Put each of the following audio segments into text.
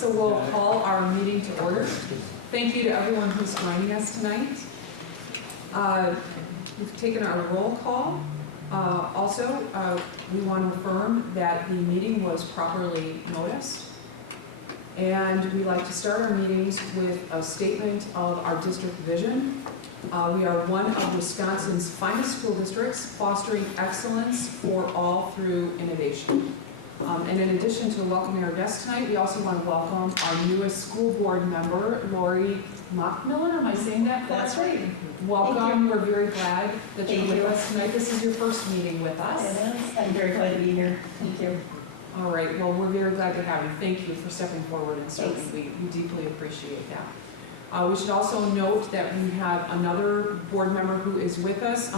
so we'll call our meeting to order. Thank you to everyone who's joining us tonight. We've taken our roll call. Also, we want to affirm that the meeting was properly noticed. And we like to start our meetings with a statement of our district vision. We are one of Wisconsin's finest school districts, fostering excellence for all through innovation. And in addition to welcoming our guests tonight, we also want to welcome our newest school board member, Lori Mockmiller. Am I saying that correctly? That's right. Welcome. We're very glad that you're with us tonight. This is your first meeting with us. It is. I'm very glad to be here. Thank you. All right. Well, we're very glad to have you. Thank you for stepping forward and serving. We deeply appreciate that. We should also note that we have another board member who is with us.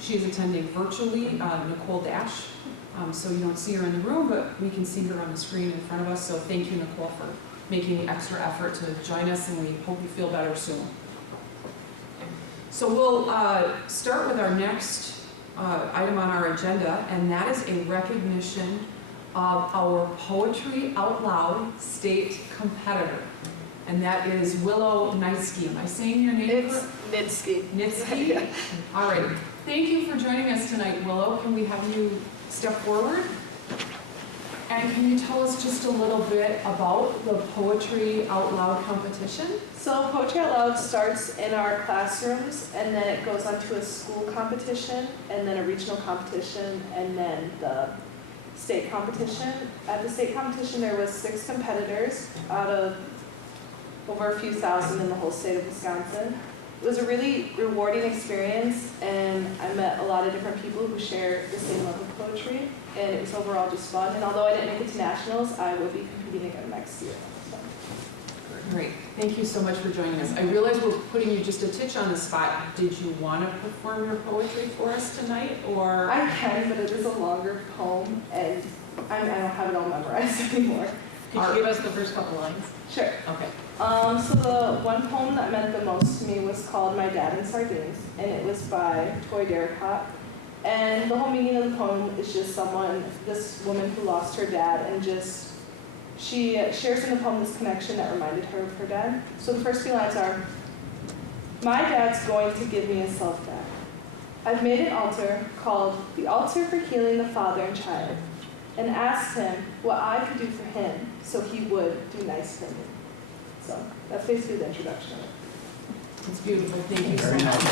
She is attending virtually, Nicole Dash. So you don't see her in the room, but we can see her on the screen in front of us. So thank you, Nicole, for making the extra effort to join us, and we hope you feel better soon. So we'll start with our next item on our agenda, and that is a recognition of our Poetry Out Loud state competitor. And that is Willow Nitsky. Am I saying your name? It's Nitsky. Nitsky? Yeah. All right. Thank you for joining us tonight, Willow. Can we have you step forward? And can you tell us just a little bit about the Poetry Out Loud competition? So Poetry Out Loud starts in our classrooms, and then it goes on to a school competition, and then a regional competition, and then the state competition. At the state competition, there was 6 competitors out of over a few thousand in the whole state of Wisconsin. It was a really rewarding experience, and I met a lot of different people who share the same love of poetry, and it was overall just fun. And although I didn't make it to nationals, I will be competing again next year. So. Great. Thank you so much for joining us. I realize we're putting you just a titch on the spot. Did you want to perform your poetry for us tonight, or? I can, but it is a longer poem, and I don't have it all memorized anymore. Could you give us the first couple lines? Sure. Okay. So the one poem that meant the most to me was called My Dad and Sardines, and it was by Toy Derricott. And the whole meaning of the poem is just this woman who lost her dad, and she shares in the poem this connection that reminded her of her dad. So the first few lines are, my dad's going to give me his self back. I've made an altar called the Altar for Healing the Father and Child, and asked him what I could do for him so he would do nice for me. So that's basically the introduction of it. It's beautiful. Thank you so much.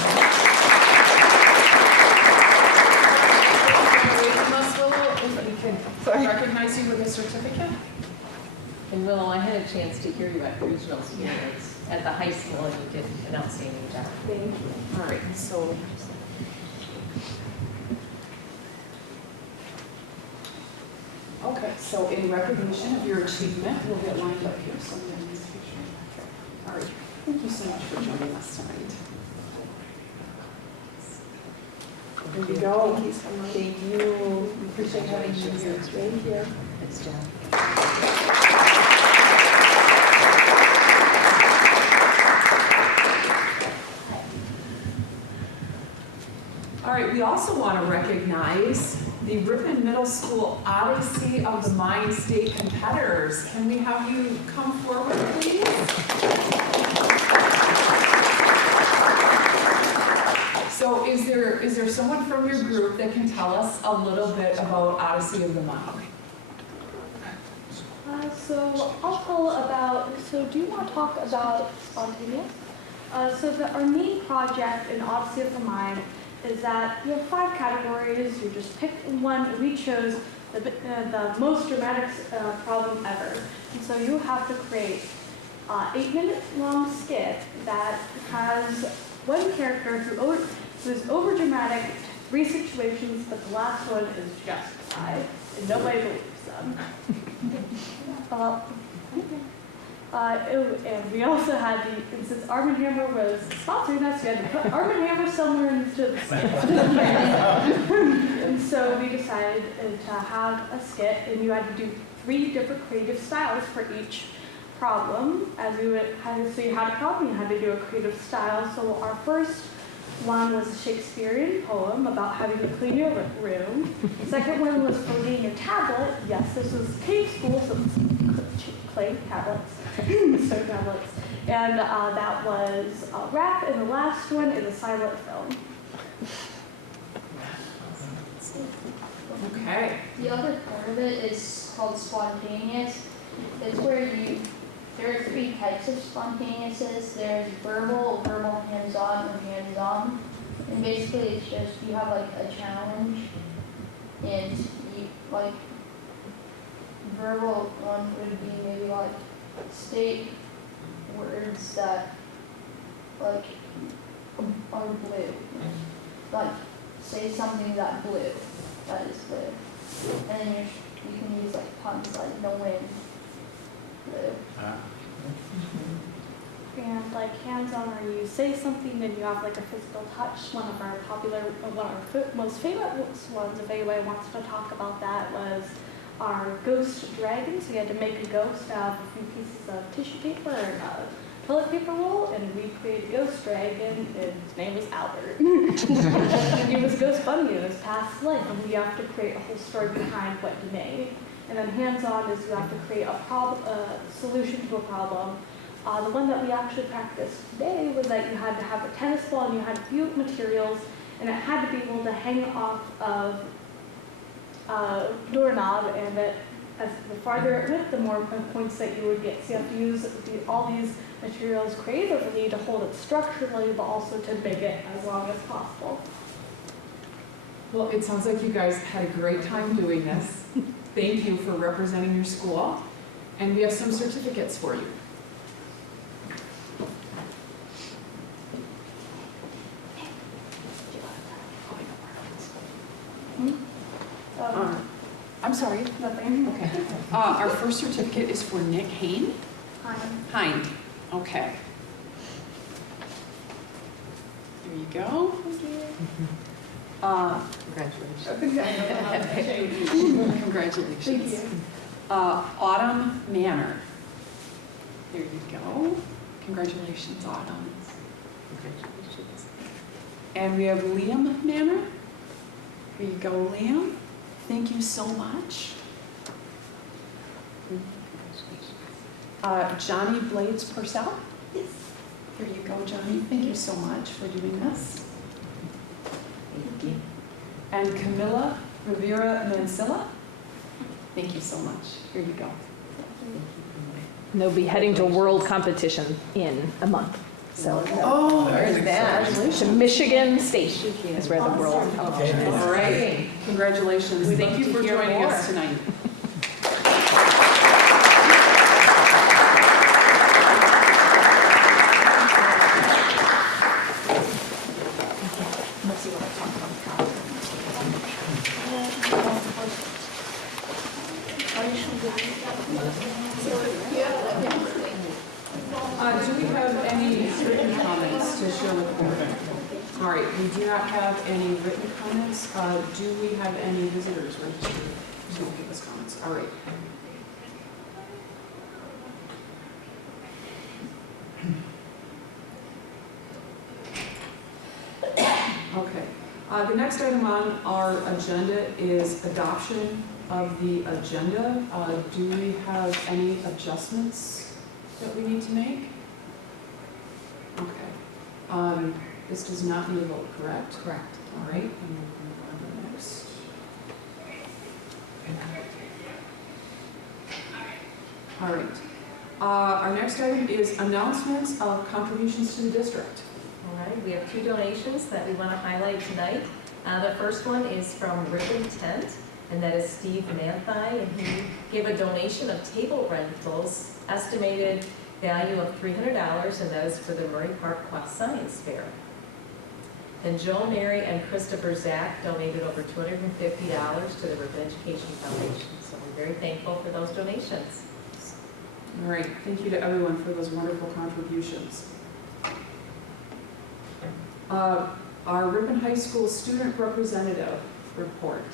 If we can recognize you with a certificate. And Willow, I had a chance to hear you at regional experience at the high school, and you did an outstanding job. Thank you. All right. So. Okay, so in recognition of your achievement, we'll get lined up here. So we're in this picture. All right, thank you so much for joining us tonight. There you go. Thank you so much. Thank you. We appreciate having you here. Thank you. Thanks, John. All right, we also want to recognize the Ripon Middle School Odyssey of the Mind state competitors. Can we have you come forward, please? So is there someone from your group that can tell us a little bit about Odyssey of the Mind? So I'll tell about, do you want to talk about spontaneous? Our main project in Odyssey of the Mind is that you have 5 categories. You just pick one, and we chose the most dramatic problem ever. And so you have to create an 8-minute long skit that has one character who is overdramatic 3 situations, but the last one is justified, and nobody believes them. And we also had and since Arm & Hammer was sponsoring us, we had to put Arm & Hammer somewhere into the skit. And so we decided to have a skit, and you had to do 3 different creative styles for each problem. So you had a problem, you had to do a creative style. So our first One was a Shakespearean poem about having to clean your room. The second one was forgetting your tablet. Yes, this was cave school, so it's clay tablets, stone tablets. And that was rap, and the last one is a silent film. Okay. The other part of it is called spontaneous. It's where there are 3 types of spontaneouses. There's verbal, hands-on, or hands-on. And basically it's just, you have like a challenge, and you, like, verbal one would be maybe like state words that like are blue. Like say something that is blue. And then you can use like puns like the wind, blue. And like hands-on, where you say something and you have like a physical touch. One of our most famous ones, if anybody wants to talk about that, was our ghost dragons. We had to make a ghost out of a few pieces of tissue paper and a toilet paper roll, and we created a ghost dragon, and his name was Albert. He was a ghost bunny in his past life, and we have to create a whole story behind what he made. And then hands-on is you have to create a solution to a problem. The one that we actually practiced today was that you had to have a tennis ball and you had a few materials, and it had to be able to hang off of a doorknob, and that as the farther it went, the more points that you would get. So you have to use all these materials creatively to hold it structurally, but also to make it as long as possible. Well, it sounds like you guys had a great time doing this. Thank you for representing your school. And we have some certificates for you. I'm sorry. Nothing. Okay. Our first certificate is for Nick Hain. Hind. Okay. There you go. Thank you. Congratulations. Congratulations. Thank you. Autumn Manor. There you go. Congratulations, Autumn. Congratulations. And we have Liam Manor. Here you go, Liam. Thank you so much. Johnny Blades Purcell. Yes. Here you go, Johnny. Thank you so much for doing this. Thank you. And Camilla Rivera Mansilla. Thank you so much. Here you go. And they'll be heading to a world competition in a month. So Oh, Where's that? to Michigan State is where the world competition is. All right. Congratulations. We'd Thank love you to for hear joining more. us tonight. Do we have any written comments to share with the board? All right, we do not have any written comments. Do we have any visitors registered to give us comments? All right. Okay. The next item on our agenda is adoption of the agenda. Do we have any adjustments that we need to make? Okay. This does not need a vote, correct? Correct. All right, and we'll move on to the next. All right. Our next item is announcements of contributions to the district. All right, we have 2 donations that we want to highlight tonight. The first one is from Ripon Tent, and that is Steve Manthai, and he gave a donation of table rentals, estimated value of $300, and that is for the Murray Park Quest Science Fair. And Joe, Mary, and Christopher Zach donated over $250 to the Ripon Education Foundation, so we're very thankful for those donations. All right, thank you to everyone for those wonderful contributions. Our Ripon High School student representative report.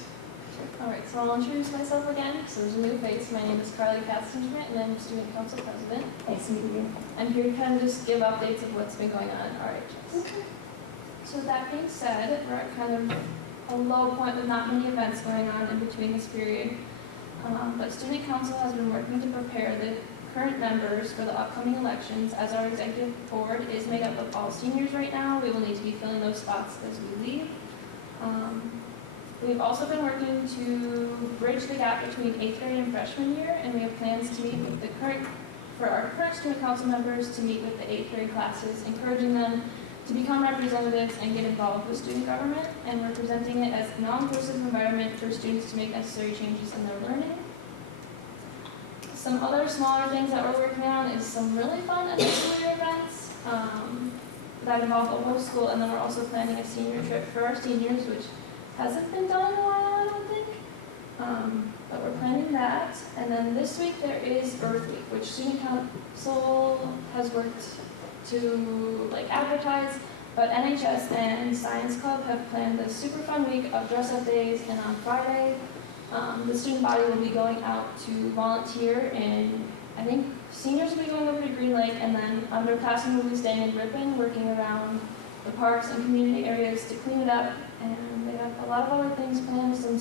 All right, so I'll introduce myself again. So there's a new face. My name is Carly Kastenschmidt, and I'm student council president. Nice meeting you. I'm here to kind of just give updates of what's been going on at RHS. Okay. So that being said, we're at kind of a low point with not many events going on in between this period. But student council has been working to prepare the current members for the upcoming elections. As our executive board is made up of all seniors right now, we will need to be filling those spots as we leave. We've also been working to bridge the gap between 8th grade and freshman year, and we have plans to meet with for our current student council members to meet with the 8th grade classes, encouraging them to become representatives and get involved with student government, and we're presenting it as a non-inclusive environment for students to make necessary changes in their learning. Some other smaller things that we're working on is some really fun end-of-school events that involve the whole school, and then we're also planning a senior trip for our seniors, which hasn't been done in a while, I don't think. But we're planning that. And then this week there is Earth Week, which student council has worked to advertise, but NHS and Science Club have planned a super fun week of dress-up days, and on Friday, the student body will be going out to volunteer, and I think seniors will be going over to Green Lake, and then underclassmen will be staying in Ripon, working around the parks and community areas to clean it up, and they have a lot of other things planned, some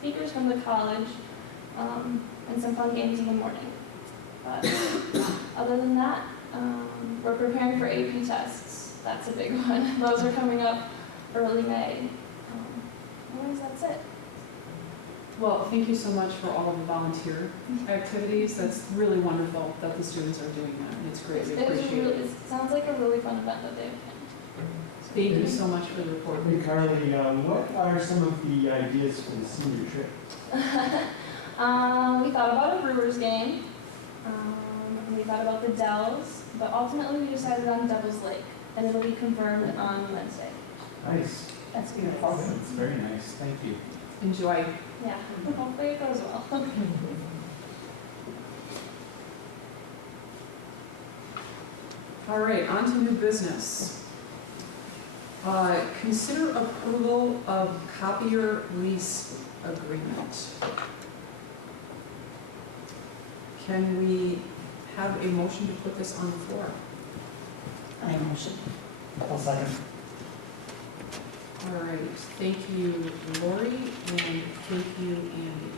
speakers from the college, and some fun games in the morning. But other than that, we're preparing for AP tests. That's a big one. Those are coming up early May. Otherwise, that's it. Well, thank you so much for all of the volunteer activities. That's really wonderful that the students are doing that. It's greatly appreciated. It sounds like a really fun event that they've planned. Thank you so much for the report. Hey Carly, what are some of the ideas for the senior trip? We thought about a Brewers game. We thought about the Dells, but ultimately we decided on Devil's Lake, and it'll be confirmed on Wednesday. Nice. That's good. That's very nice. Thank you. Enjoy. Yeah, hopefully it goes well. All right, on to new business. Consider approval of copier lease agreement. Can we have a motion to put this on the floor? I motion. I'll second. All right, thank you, Lori, and thank you, Andy.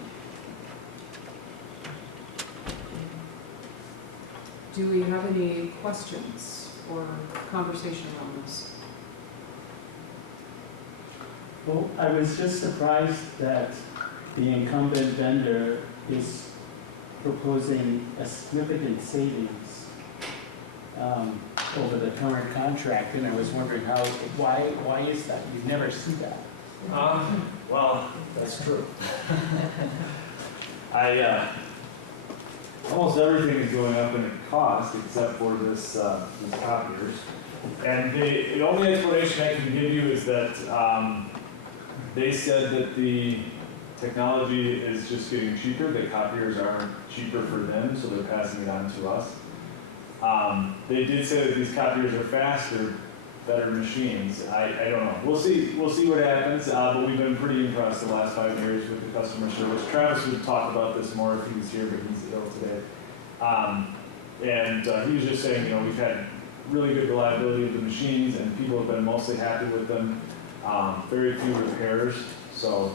Do we have any questions or conversation around this? Well, I was just surprised that the incumbent vendor is proposing a significant savings over the current contract, and I was wondering why is that? You never see that. Well, that's true. Almost everything is going up in cost except for these copiers. And the only explanation I can give you is that they said that the technology is just getting cheaper. The copiers aren't cheaper for them, so they're passing it on to us. They did say that these copiers are faster, better machines. I don't know. We'll see what happens, but we've been pretty impressed the last 5 years with the customer service. Travis would talk about this more if he was here, but he's ill today. And he was just saying, we've had really good reliability of the machines, and people have been mostly happy with them. Very few repairs. So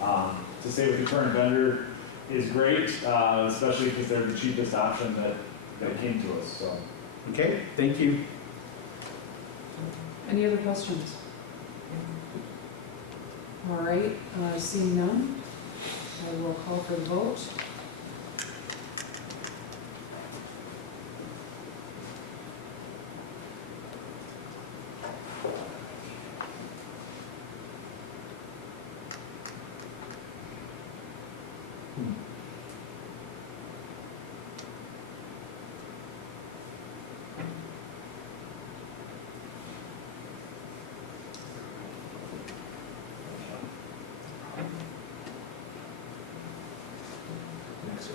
to say with the current vendor is great, especially because they're the cheapest option that came to us. So. Okay, thank you. Any other questions? All right, seeing none, I will call for the vote.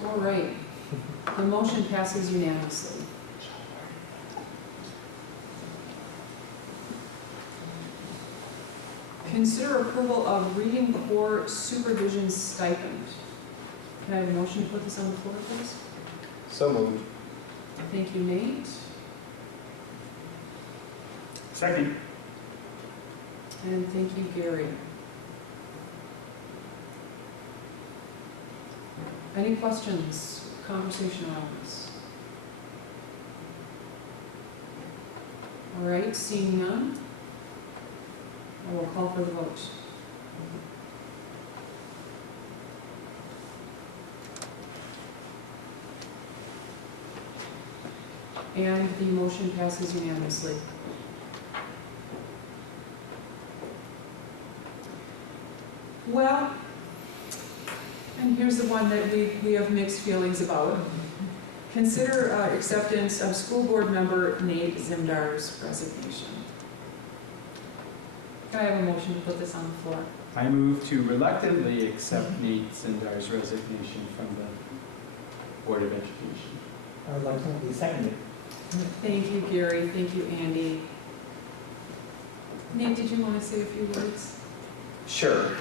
All right, the motion passes unanimously. Consider approval of reading corps supervision stipend. Can I have a motion to put this on the floor, please? So moved. Thank you, Nate. Second. And thank you, Gary. Any questions, conversation around this? All right, seeing none, I will call for the vote. And the motion passes unanimously. Well, and here's the one that we have mixed feelings about. Consider acceptance of school board member Nate Zimdar's resignation. Can I have a motion to put this on the floor? I move to reluctantly accept Nate Sindar's resignation from the Board of Education. I would like to be seconded. Thank you, Gary. Thank you, Andy. Nate, did you want to say a few words? Sure.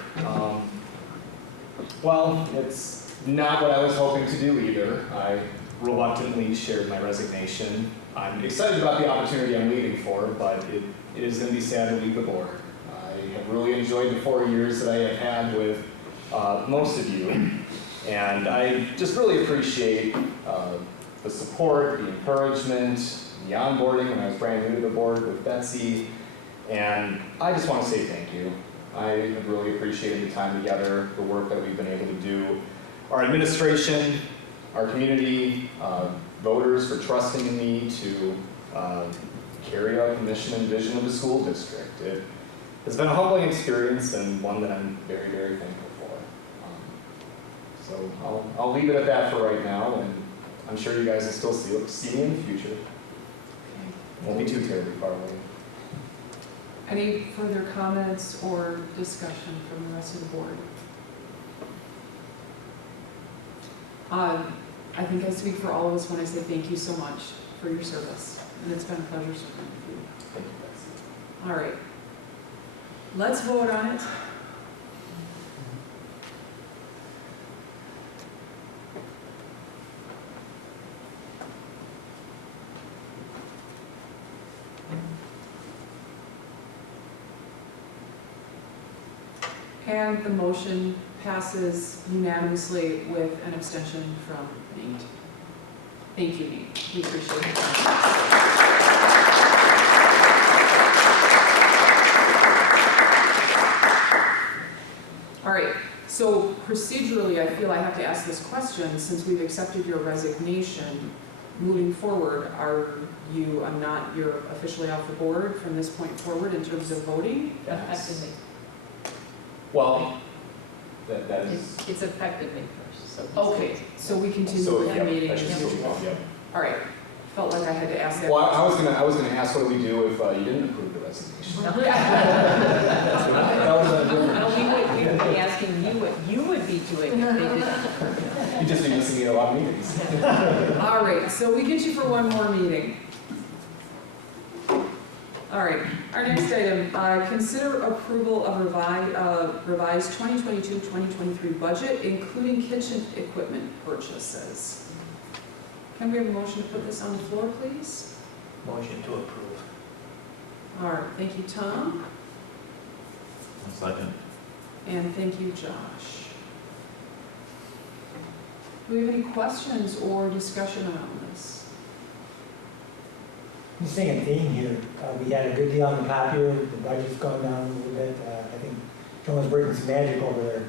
Well, it's not what I was hoping to do either. I reluctantly shared my resignation. I'm excited about the opportunity I'm leaving for, but it is going to be sad to leave the board. I have really enjoyed the 4 years that I have had with most of you, and I just really appreciate the support, the encouragement, the onboarding when I was brand new to the board with Betsy, and I just want to say thank you. I have really appreciated the time together, the work that we've been able to do. Our administration, our community, voters for trusting in me to carry out the mission and vision of the school district. It has been a humbling experience and one that I'm very, very thankful for. So I'll leave it at that for right now, and I'm sure you guys will still see me in the future. Won't be too terribly far away. Any further comments or discussion from the rest of the board? I think I speak for all of us when I say thank you so much for your service, and it's been a pleasure serving with you. Thank you, Betsy. All right, let's vote on it. And the motion passes unanimously with an abstention from Nate. Thank you, Nate. We appreciate it. All right, so procedurally, I feel I have to ask this question. Since we've accepted your resignation, moving forward, you're officially off the board from this point forward in terms of voting? Effective May. Well, that is. It's effective May 1st, so. Okay, so we continue So, with yeah, the meeting that as should usual. be well, yep. All right, felt like I had to ask that. Well, I was gonna ask what do we do if you didn't approve the resignation? No. That was a different. No, we would be asking you what you would be doing if they didn't. You just be missing me at a lot of meetings. All right, so we get you for one more meeting. All right, our next item, consider approval of revised 2022-2023 budget, including kitchen equipment purchases. Can we have a motion to put this on the floor, please? Motion to approve. All right, thank you, Tom, Second. and thank you, Josh. Do we have any questions or discussion around this? I'm seeing a theme here. We had a good deal on the copier. The budget's gone down a little bit. I think Joan's bringing some magic over there,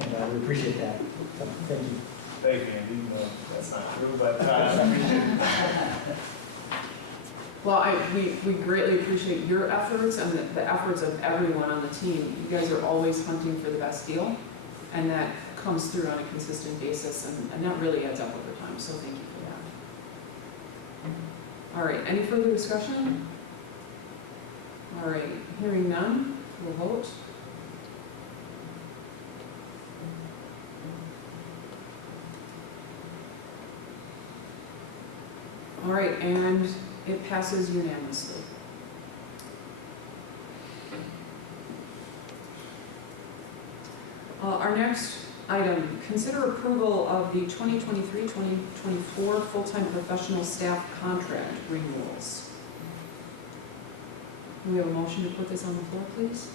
and we appreciate that. So, thank you. Thank you, Andy. No, that's not true, but I appreciate it. Well, we greatly appreciate your efforts and the efforts of everyone on the team. You guys are always hunting for the best deal, and that comes through on a consistent basis, and that really adds up over time, so thank you for that. All right, any further discussion? All right, hearing none, we'll vote. All right, and it passes unanimously. Our next item, consider approval of the 2023-2024 full-time professional staff contract renewals. Do we have a motion to put this on the floor, please?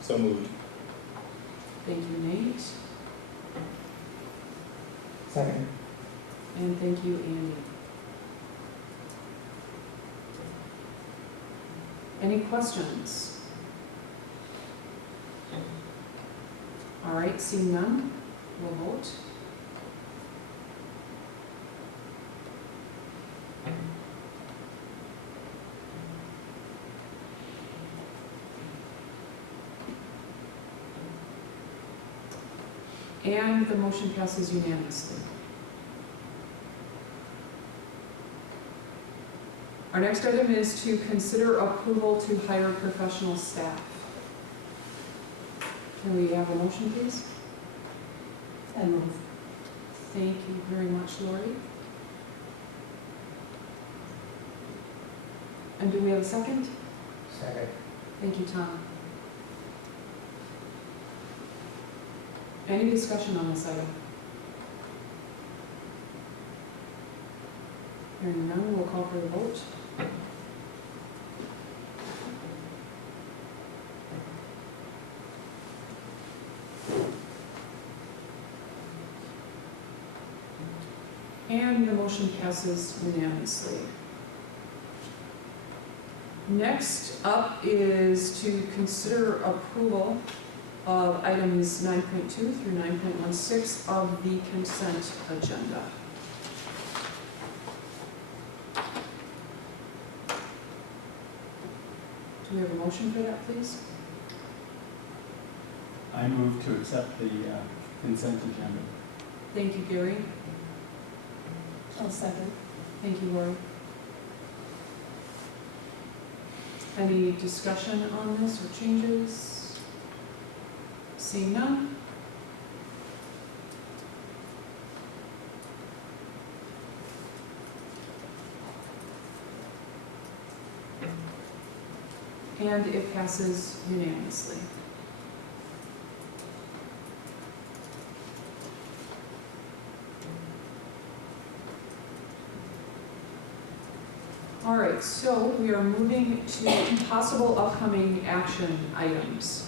So moved. Thank you, Nate. Second. And thank you, Andy. Any questions? All right, seeing none, we'll vote. And the motion passes unanimously. Our next item is to consider approval to hire professional staff. Can we have a motion, please? I move. Thank you very much, Lori. And do we have a second? Second. Thank you, Tom. Any discussion on this item? Hearing none, we'll call for the vote. And the motion passes unanimously. Next up is to consider approval of items 9.2 through 9.16 of the consent agenda. Do we have a motion for that, please? I move to accept the consent agenda. Thank you, Gary. I'll second. Thank you, Lori. Any discussion on this or changes? Seeing none? And it passes unanimously. All right, so we are moving to possible upcoming action items.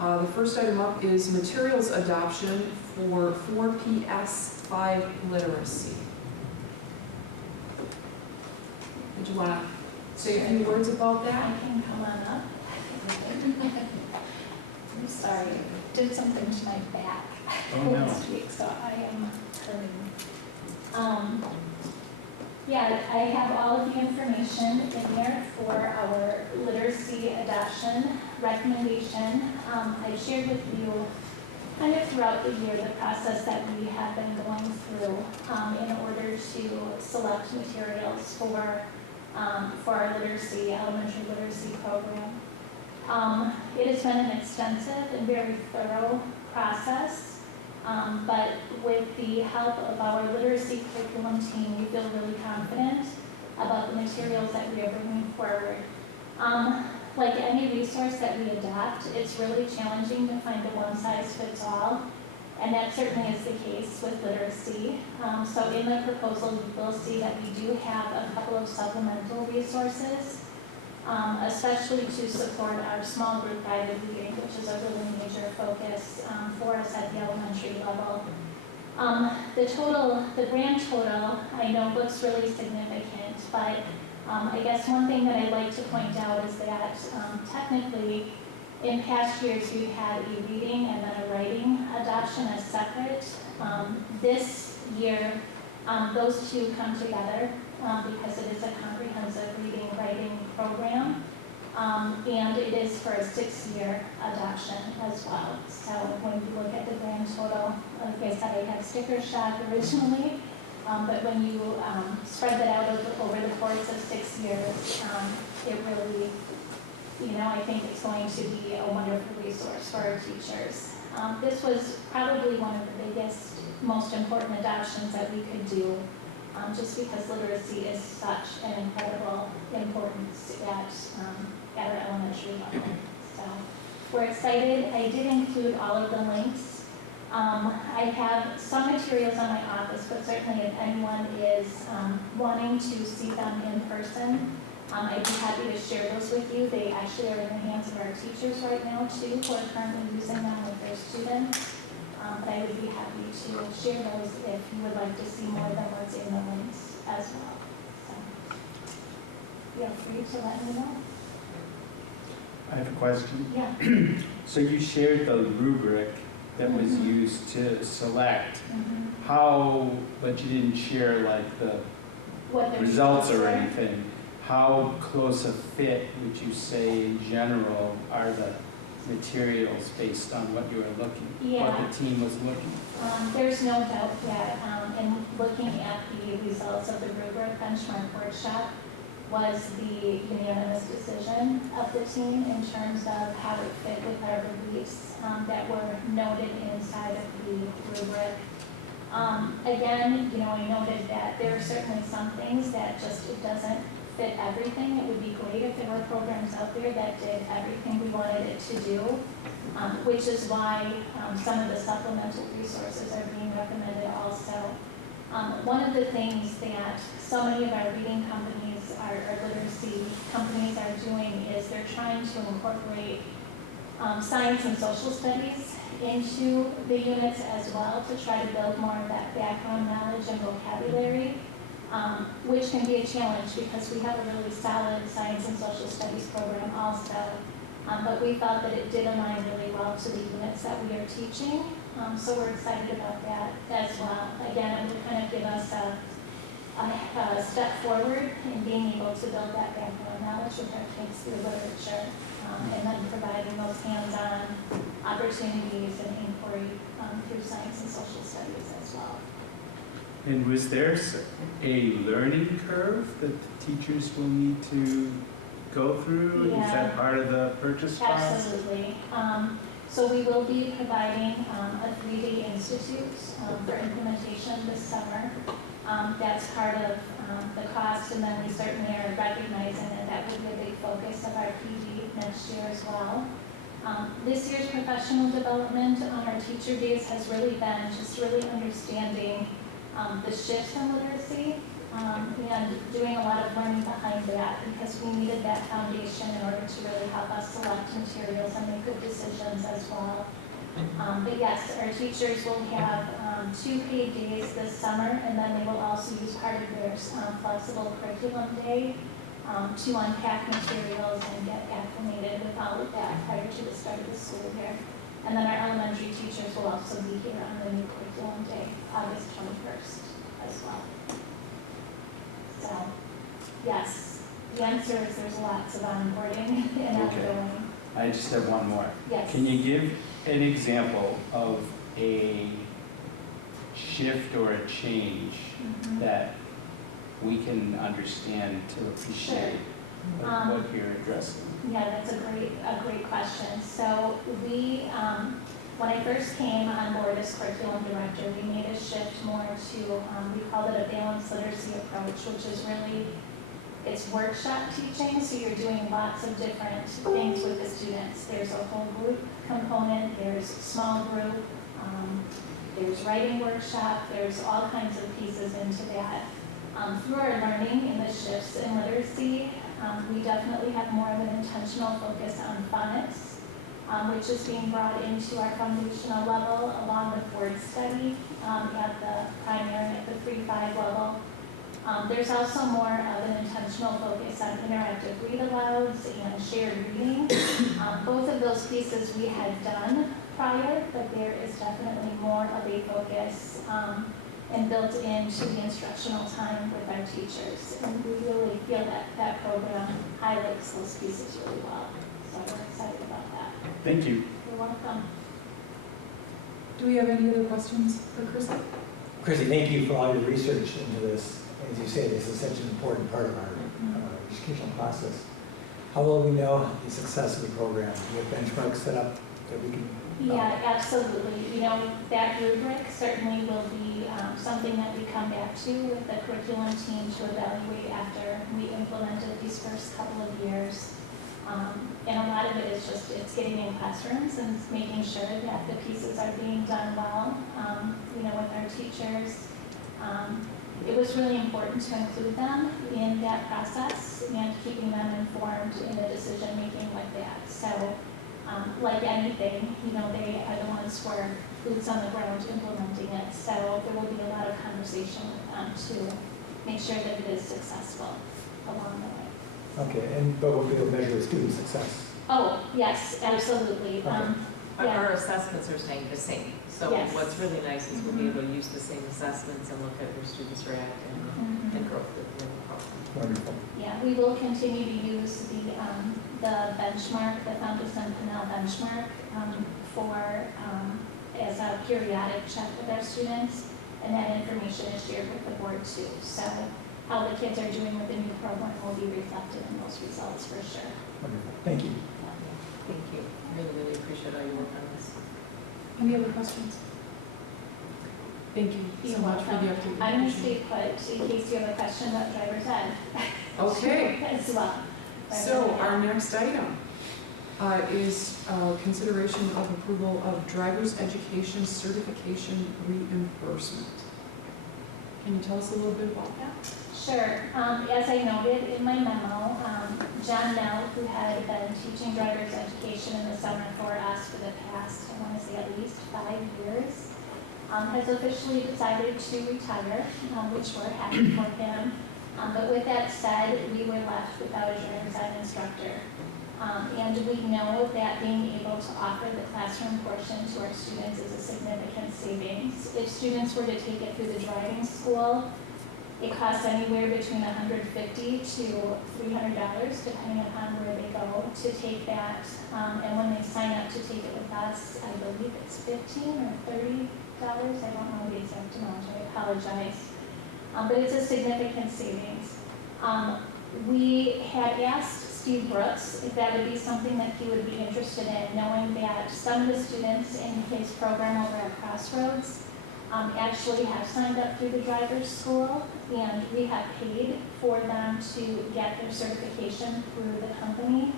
The first item up is materials adoption for 4PS5 literacy. Did you want to say a few words about I that? can come on up. I'm sorry, did something to my back Oh, no. last week, so I am hurting. Yeah, I have all of the information in there for our literacy adoption recommendation. I shared with you kind of throughout the year the process that we have been going through in order to select materials for our literacy, elementary literacy program. It has been an extensive and very thorough process. But with the help of our literacy curriculum team, we feel really confident about the materials that we are bringing forward. Like any resource that we adopt, it's really challenging to find a one-size-fits-all, and that certainly is the case with literacy. So in the proposal, you will see that we do have a couple of supplemental resources, especially to support our small group guided reading, which is a really major focus for us at the elementary level. The grand total, I know looks really significant, but I guess one thing that I'd like to point out is that technically, in past years, we've had a reading and then a writing adoption as separate. This year, those two come together because it is a comprehensive reading writing program, and it is for a 6-year adoption as well. So when you look at the grand total, like I said, I had sticker shock originally, but when you spread that out over the course of 6 years, it really, I think it's going to be a wonderful resource for our teachers. This was probably one of the biggest, most important adoptions that we could do, just because literacy is such an incredible importance at our elementary level. So we're excited. I did include all of the links. I have some materials on my office, but certainly if anyone is wanting to see them in person, I'd be happy to share those with you. They actually are in the hands of our teachers right now too, who are currently using them with their students. But I would be happy to share those if you would like to see more than what's in the links as well. So feel free to let me know. I have a question. Yeah. So you shared the rubric that was used to select. How, but you didn't share like the What the results or were. anything. How close a fit would you say in general are the materials based on what you were looking, Yeah. what the team was looking? There's no doubt that in looking at the results of the rubric benchmark workshop was the unanimous decision of the team in terms of how it fit with our beliefs that were noted inside of the rubric. Again, I noted that there are certainly some things that just it doesn't fit everything. It would be great if there were programs out there that did everything we wanted it to do, which is why some of the supplemental resources are being recommended also. One of the things that so many of our reading companies, our literacy companies are doing is they're trying to incorporate science and social studies into the units as well to try to build more of that background knowledge and vocabulary, which can be a challenge because we have a really solid science and social studies program also. But we felt that it did align really well to the units that we are teaching. So we're excited about that as well. Again, it would kind of give us a step forward in being able to build that background knowledge with our kids through literature, and then providing those hands-on opportunities and inquiry through science and social studies as well. And was there a learning curve that the teachers will need to go through? Yeah. Is that part of the purchase cost? Absolutely. So we will be providing a 3-day institute for implementation this summer. That's part of the cost, and then we certainly are recognizing that would be a big focus of our PD next year as well. This year's professional development on our teacher days has really been just really understanding the shifts in literacy and doing a lot of learning behind that because we needed that foundation in order to really help us select materials and make good decisions as well. But yes, our teachers will have 2 paid days this summer, and then they will also use part of their flexible curriculum day to unpack materials and get acclimated with all of that prior to the start of the school year. And then our elementary teachers will also be here on the new curriculum day, August 21st as well. So, yes, the answer is there's lots of onboarding and ongoing. I just have one more. Yes. Can you give an example of a shift or a change that we can understand to appreciate what you're addressing? Yeah, that's a great question. So we, when I first came on board as curriculum director, we made a shift more to, we called it a balanced literacy approach, which is really, it's workshop teaching, so you're doing lots of different things with the students. There's a whole group component, there's small group, there's writing workshop, there's all kinds of pieces into that. Through our learning and the shifts in literacy, we definitely have more of an intentional focus on phonics, which is being brought into our foundational level along with word study at the primary, at the 3-5 level. There's also more of an intentional focus on interactive read-alouds and shared reading. Both of those pieces we had done prior, but there is definitely more of a focus and built into the instructional time with our teachers. And we really feel that that program highlights those pieces really well. So we're excited about that. Thank you. You're welcome. Do we have any other questions for Chrissy? Chrissy, thank you for all your research into this. As you say, this is such an important part of our educational process. How will we know the success of the program? Do we have benchmarks set up that we can? Yeah, absolutely. That rubric certainly will be something that we come back to with the curriculum team to evaluate after we implemented these first couple of years. And a lot of it is just, it's getting in classrooms and making sure that the pieces are being done well, with our teachers. it was really important to include them in that process and keeping them informed in a decision-making like that. So, like anything, you know, they are the ones who are boots on the ground implementing it. So there will be a lot of conversation with them to make sure that it is successful along the way. Okay, but we'll be able to measure student success. Oh, yes, absolutely. Okay. Yeah. Our assessments are staying the same. So Yes. what's really nice is we'll be able to use the same assessments and look at where students react and growth within the program. Wonderful. Yeah, we will continue to use the benchmark, the Foundation Pinnell benchmark, as a periodic check with our students, and that information is shared with the board too. So how the kids are doing with the new program will be reflected in those results for sure. Wonderful. Thank you. Thank you. Really, really appreciate all your work on this. Any other questions? Thank you so You're much for the welcome. update. I'm going to stay put in case you have a question about driver's ed. Okay. As well. So our next item is consideration of approval of driver's education certification reimbursement. Can you tell us a little bit about that? Sure. As I noted in my memo, John Nell, who had been teaching driver's education in the summer for us for the past, I want to say at least 5 years, has officially decided to retire, which we're happy for him. But with that said, we were left without a driver's ed instructor. And we know that being able to offer the classroom portion to our students is a significant savings. If students were to take it through the driving school, it costs anywhere between $150 to $300, depending upon where they go to take that. And when they sign up to take it with us, I believe it's $15 or $30. I don't know the exact amount. I apologize. But it's a significant savings. We had asked Steve Brooks if that would be something that he would be interested in, knowing that some of the students in his program over at Crossroads actually have signed up through the driver's school, and we have paid for them to get their certification through the company.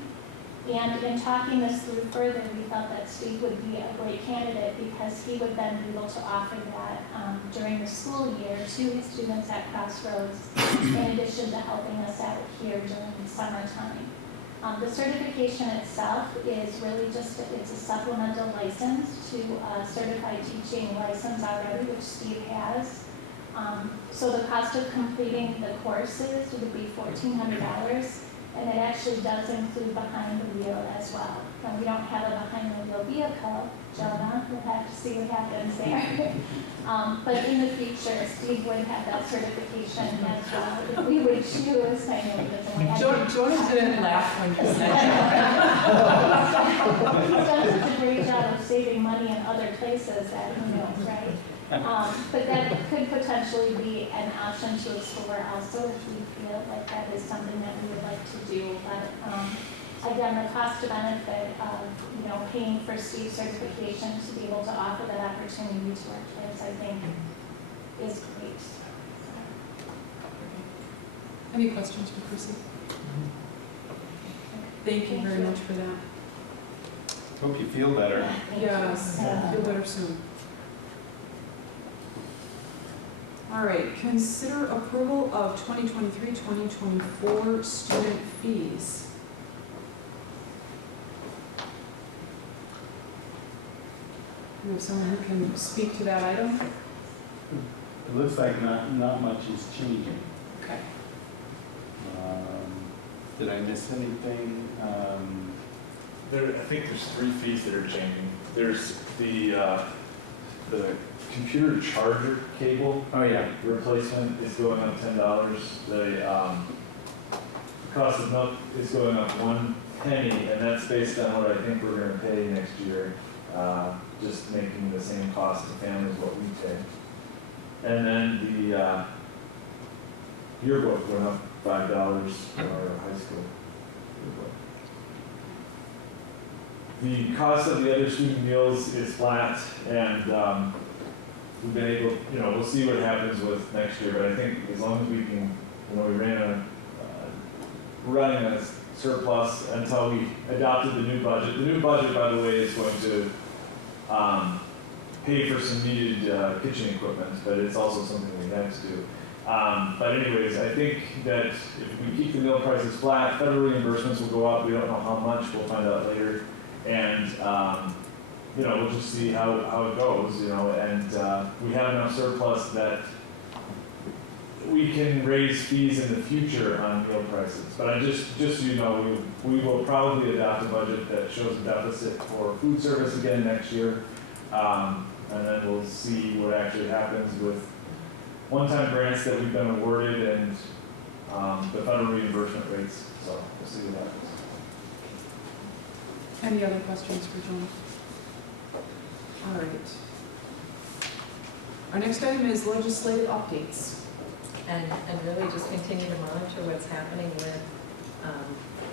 And in talking this through further, we felt that Steve would be a great candidate because he would then be able to offer that during the school year to his students at Crossroads, in addition to helping us out here during the summertime. The certification itself is really just, it's a supplemental license to a certified teaching license already, which Steve has. So the cost of completing the courses would be $1,400. And it actually does include behind the wheel as well. And we don't have a behind the wheel vehicle, Jonah, we'll have to see what happens there. But in the future, Steve would have that certification as well. If we would choose, I know he doesn't like Jonah didn't laugh when you said that. He's done such a great job of saving money in other places that who knows, right? But that could potentially be an option to explore also if we feel like that is something that we would like to do. But again, the cost to benefit of paying for Steve's certification to be able to offer that opportunity to our kids, I think, is great. Any questions for Chrissy? Thank you very much for that. Hope you feel better. Yes, feel better soon. All right, consider approval of 2023-2024 student fees. We have someone who can speak to that item? It looks like not much is changing. Okay. Did I miss anything? I think there's 3 fees that are changing. There's the computer charger cable. Oh, yeah. Replacement is going up $10. The cost of milk is going up 1 penny, and that's based on what I think we're going to pay next year. Just making the same cost to families what we pay. And then the yearbook went up $5 for our high school yearbook. The cost of the other student meals is flat, and we've been able, we'll see what happens with next year, but I think as long as we can, we're running a surplus until we adopted the new budget. The new budget, by the way, is going to pay for some needed kitchen equipment, but it's also something we have to do. But anyways, I think that if we keep the meal prices flat, federal reimbursements will go up. We don't know how much. We'll find out later. And, you know, we'll just see how it goes, you know. And we have enough surplus that we can raise fees in the future on meal prices. But I just so you know, we will probably adopt a budget that shows a deficit for food service again next year. And then we'll see what actually happens with one-time grants that we've been awarded and the federal reimbursement rates. So we'll see what happens. Any other questions for John? All right. Our next item is legislative updates. And really just continue to monitor what's happening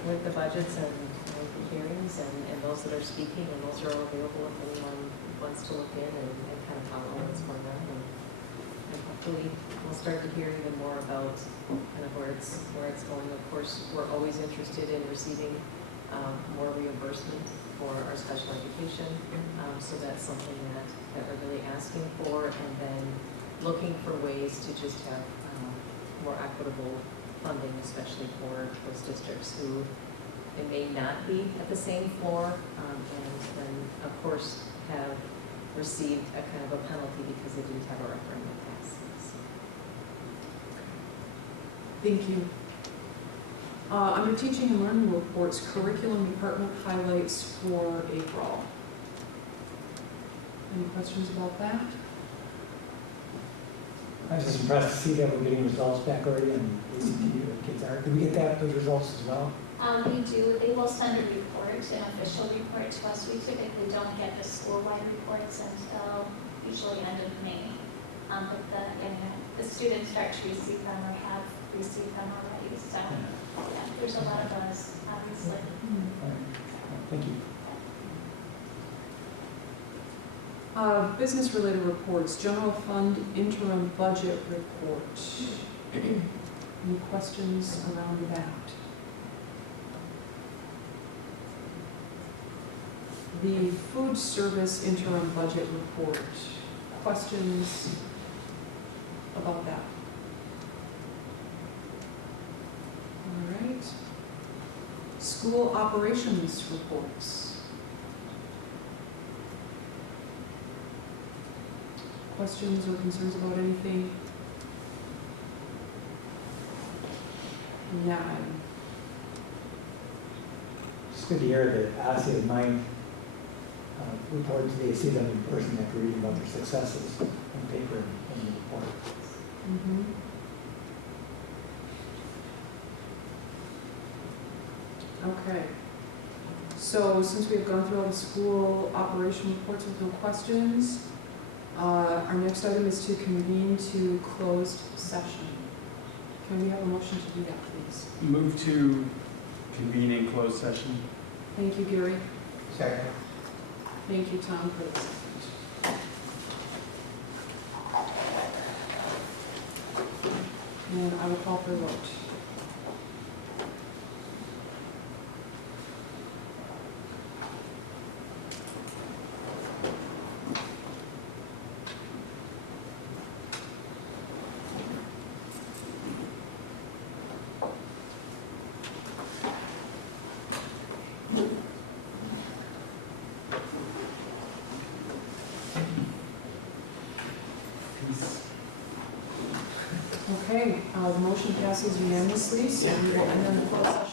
with the budgets and the hearings and those that are speaking, and those are all available if anyone wants to look in and kind of follow what's going on. And hopefully we'll start to hear even more about kind of where it's going. Of course, we're always interested in receiving more reimbursement for our special education. So that's something that we're really asking for, and then looking for ways to just have more equitable funding, especially for those districts who it may not be at the same floor, and then of course have received a kind of a penalty because they didn't have a referendum pass. Thank you. Under teaching and learning reports, curriculum department highlights for April. Any questions about that? I was just impressed to see that we're getting results back already and ACT kids are. Did we get those results as well? We do. They will send a report, an official report to us. We typically don't get the school-wide reports until usually end of May. But the students start to receive them or have received them already. So yeah, there's a lot of buzz, obviously. Thank you. Business-related reports, general fund interim budget report. Any questions around that? The food service interim budget report. Questions about that? All right. School operations reports. Questions or concerns about anything? None. It's good to hear that Odyssey of Mind report today, see them in person after reading about their successes on paper and in the report. Okay. So since we have gone through all the school operation reports with no questions, our next item is to convene to closed session. Can we have a motion to do that, please? Move to convene in closed session. Thank you, Gary. Second. Thank you, Tom, for the second. And I will call for a vote. Okay, the motion passes unanimously, so we will end the closed session.